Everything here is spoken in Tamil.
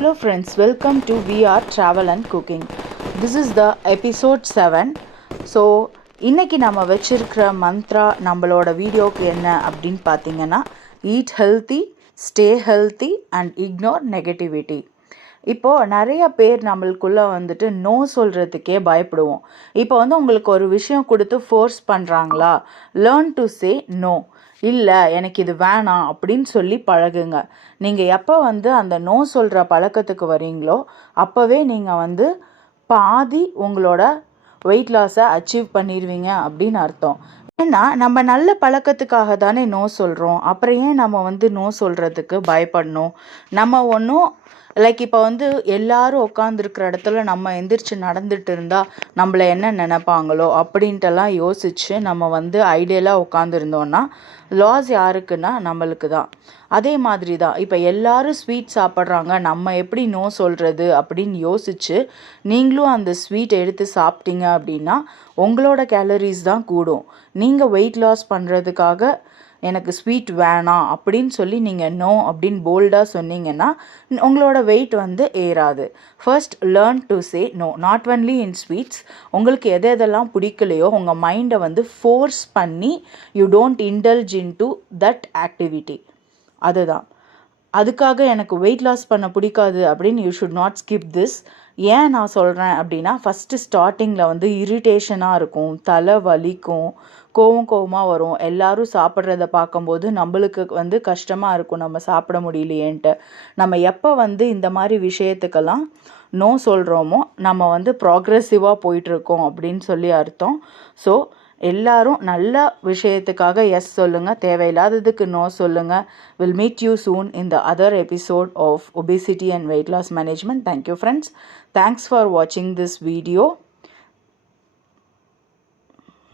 Hello friends, welcome to VR Travel and Cooking. This is the episode 7. So இன்னைக்கு நம்ம வச்சிருக்கிற மந்த்ரா நம்மளோட வீடியோக்கு என்ன அப்படின்னு பார்த்தீங்கன்னா, eat healthy, stay healthy and ignore negativity. இப்போது நிறைய பேர் நம்மளுக்குள்ளே வந்துட்டு நோ சொல்கிறதுக்கே பயப்படுவோம். இப்போ உங்களுக்கு ஒரு விஷயம் கொடுத்து ஃபோர்ஸ் பண்ணுறாங்களா, லேர்ன் டு சே நோ. இல்லை எனக்கு இது வேணாம் அப்படின்னு சொல்லி பழகுங்க. நீங்கள் எப்போ அந்த நோ சொல்கிற பழக்கத்துக்கு வரீங்களோ அப்போவே நீங்கள் பாதி உங்களோட வெயிட் லாஸை அச்சீவ் பண்ணிடுவீங்க அப்படின்னு அர்த்தம். ஏன்னா நம்ம நல்ல பழக்கத்துக்காக தானே நோ சொல்கிறோம். அப்புறம் ஏன் நம்ம நோ சொல்கிறதுக்கு பயப்படணும்? நம்ம ஒன்றும் லைக் இப்போ எல்லாரும் உட்காந்துருக்கிற இடத்துல நம்ம எந்திரிச்சு நடந்துட்டு இருந்தால் நம்மளை என்ன நினைப்பாங்களோ அப்படின்ட்டுலாம் யோசித்து நம்ம ஐடியலாக உட்காந்துருந்தோன்னா லாஸ் யாருக்குன்னா நம்மளுக்கு தான். அதே மாதிரி தான் இப்போ எல்லாரும் ஸ்வீட் சாப்பிட்றாங்க, நம்ம எப்படி நோ சொல்கிறது அப்படின்னு யோசித்து நீங்களும் அந்த ஸ்வீட் எடுத்து சாப்பிட்டீங்க அப்படின்னா உங்களோட கேலரிஸ் தான் கூடும். நீங்கள் வெயிட் லாஸ் பண்ணுறதுக்காக எனக்கு ஸ்வீட் வேணாம் அப்படின்னு சொல்லி நீங்கள் நோ அப்படின்னு போல்டாக சொன்னீங்கன்னா உங்களோட வெயிட் ஏறாது. First learn to say no, not only in sweets. உங்களுக்கு எதெல்லாம் பிடிக்கலையோ உங்கள் மைண்டை ஃபோர்ஸ் பண்ணி you don't indulge in to that activity. அதுதான். அதுக்காக எனக்கு வெயிட் லாஸ் பண்ண பிடிக்காது அப்படின்னு you should not skip this. ஏன் நான் சொல்கிறேன் அப்படின்னா, ஃபஸ்ட்டு ஸ்டார்டிங்கில் இரிட்டேஷனாக இருக்கும், தலை வலிக்கும், கோவமாக வரும். எல்லாரும் சாப்பிட்றத பார்க்கும்போது நம்மளுக்கு கஷ்டமாக இருக்கும், நம்ம சாப்பிட முடியலையேன்ட்டு. நம்ம எப்போ இந்த மாதிரி விஷயத்துக்கெல்லாம் நோ சொல்கிறோமோ நம்ம ப்ராக்ரெசிவாக போயிட்டுருக்கோம் அப்படின்னு சொல்லி அர்த்தம். ஸோ எல்லாரும் நல்ல விஷயத்துக்காக எஸ் சொல்லுங்கள், தேவையில்லாததுக்கு நோ சொல்லுங்கள். Will meet you soon in the other episode of obesity and weight loss management. Thank you friends. Thanks for watching this video.